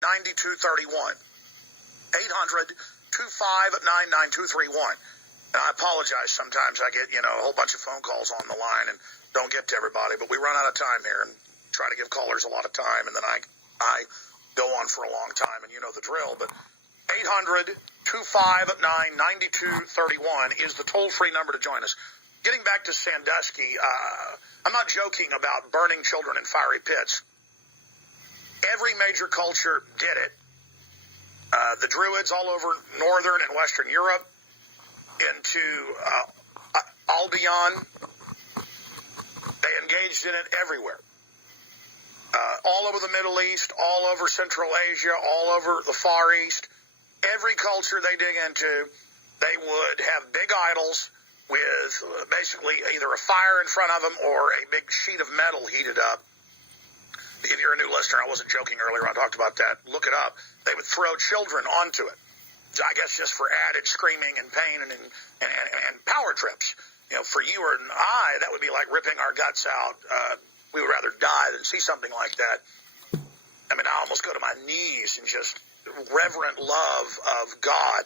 9231. 800-259-9231. And I apologize. Sometimes I get, a whole bunch of phone calls on the line and don't get to everybody, but we run out of time here and try to give callers a lot of time, and then I go on for a long time, and you know the drill. But 800-259-9231 is the toll-free number to join us. Getting back to Sandusky, I'm not joking about burning children in fiery pits. Every major culture did it. The Druids all over northern and western Europe, into Albion. They engaged in it everywhere. All over the Middle East, all over Central Asia, all over the Far East. Every culture they dig into, they would have big idols with basically either a fire in front of them or a big sheet of metal heated up. If you're a new listener, I wasn't joking earlier. I talked about that. Look it up. They would throw children onto it. I guess just for added screaming and pain and power trips. For you or I, that would be like ripping our guts out. We would rather die than see something like that. I mean, I almost go to my knees in just reverent love of God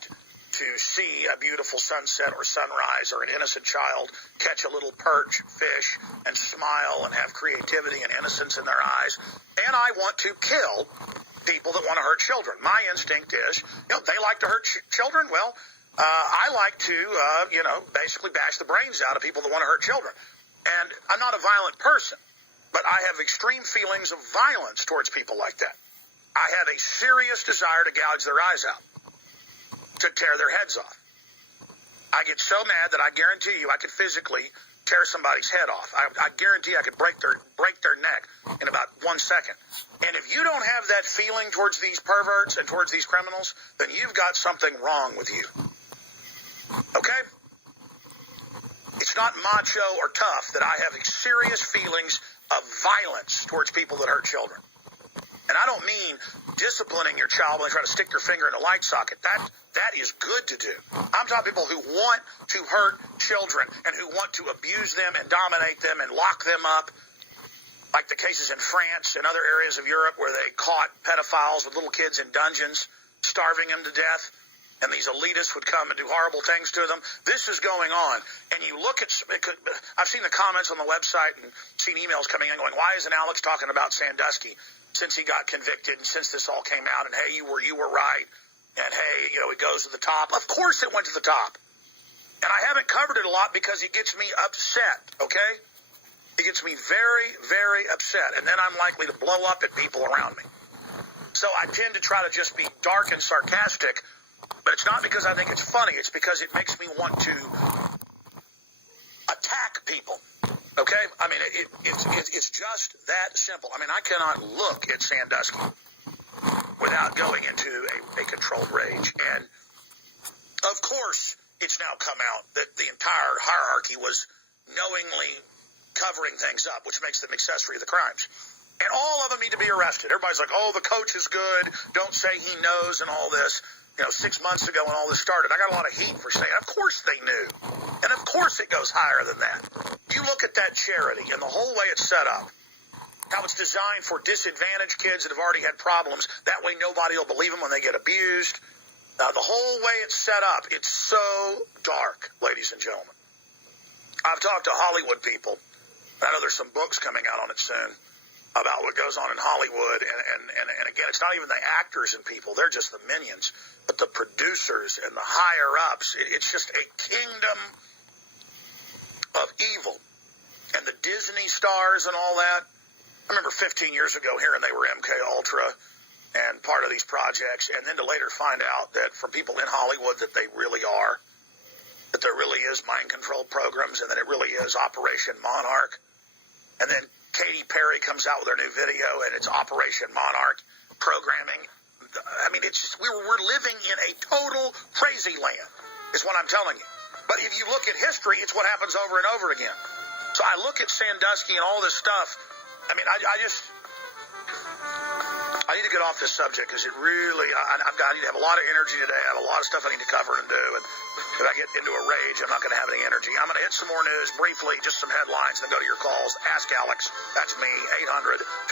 to see a beautiful sunset or sunrise or an innocent child catch a little perch fish and smile and have creativity and innocence in their eyes. And I want to kill people that want to hurt children. My instinct is, they like to hurt children. Well, I like to, basically bash the brains out of people that want to hurt children. And I'm not a violent person, but I have extreme feelings of violence towards people like that. I have a serious desire to gouge their eyes out, to tear their heads off. I get so mad that I guarantee you I could physically tear somebody's head off. I guarantee I could break their neck in about 1 second. And if you don't have that feeling towards these perverts and towards these criminals, then you've got something wrong with you. Okay? It's not macho or tough that I have serious feelings of violence towards people that hurt children. And I don't mean disciplining your child when they try to stick your finger in a light socket. That is good to do. I'm talking people who want to hurt children and who want to abuse them and dominate them and lock them up, like the cases in France and other areas of Europe where they caught pedophiles with little kids in dungeons, starving them to death, and these elitists would come and do horrible things to them. This is going on. And you look at, I've seen the comments on the website and seen emails coming in going, why isn't Alex talking about Sandusky since he got convicted and since this all came out? And hey, you were right. And hey, it goes to the top. Of course it went to the top. And I haven't covered it a lot because it gets me upset, okay? It gets me very, very upset. And then I'm likely to blow up at people around me. So I tend to try to just be dark and sarcastic. But it's not because I think it's funny. It's because it makes me want to attack people. Okay? I mean, it's just that simple. I mean, I cannot look at Sandusky without going into a controlled rage. And, of course, it's now come out that the entire hierarchy was knowingly covering things up, which makes them accessory to the crimes. And all of them need to be arrested. Everybody's like, oh, the coach is good. Don't say he knows and all this. 6 months ago when all this started, I got a lot of heat for saying, of course they knew. And of course it goes higher than that. You look at that charity and the whole way it's set up, how it's designed for disadvantaged kids that have already had problems. That way nobody will believe them when they get abused. The whole way it's set up, it's so dark, ladies and gentlemen. I've talked to Hollywood people. I know there's some books coming out on it soon about what goes on in Hollywood. And again, it's not even the actors and people. They're just the minions. But the producers and the higher-ups, it's just a kingdom of evil. And the Disney stars and all that. I remember 15 years ago hearing they were MK Ultra and part of these projects, and then to later find out that from people in Hollywood that they really are, that there really is mind control programs, and that it really is Operation Monarch. And then Katy Perry comes out with her new video, and it's Operation Monarch programming. I mean, it's just, we're living in a total crazy land, is what I'm telling you. But if you look at history, it's what happens over and over again. So I look at Sandusky and all this stuff. I mean, I just, I need to get off this subject because it really, I need to have a lot of energy today. I have a lot of stuff I need to cover and do. And if I get into a rage, I'm not going to have any energy. I'm going to hit some more news briefly, just some headlines, then go to your calls. Ask Alex. That's me,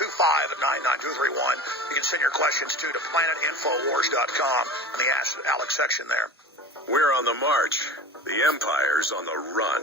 800-25-99231. You can send your questions to planetinfowars.com in the Ask Alex section there. We're on the march. The Empire's on the run.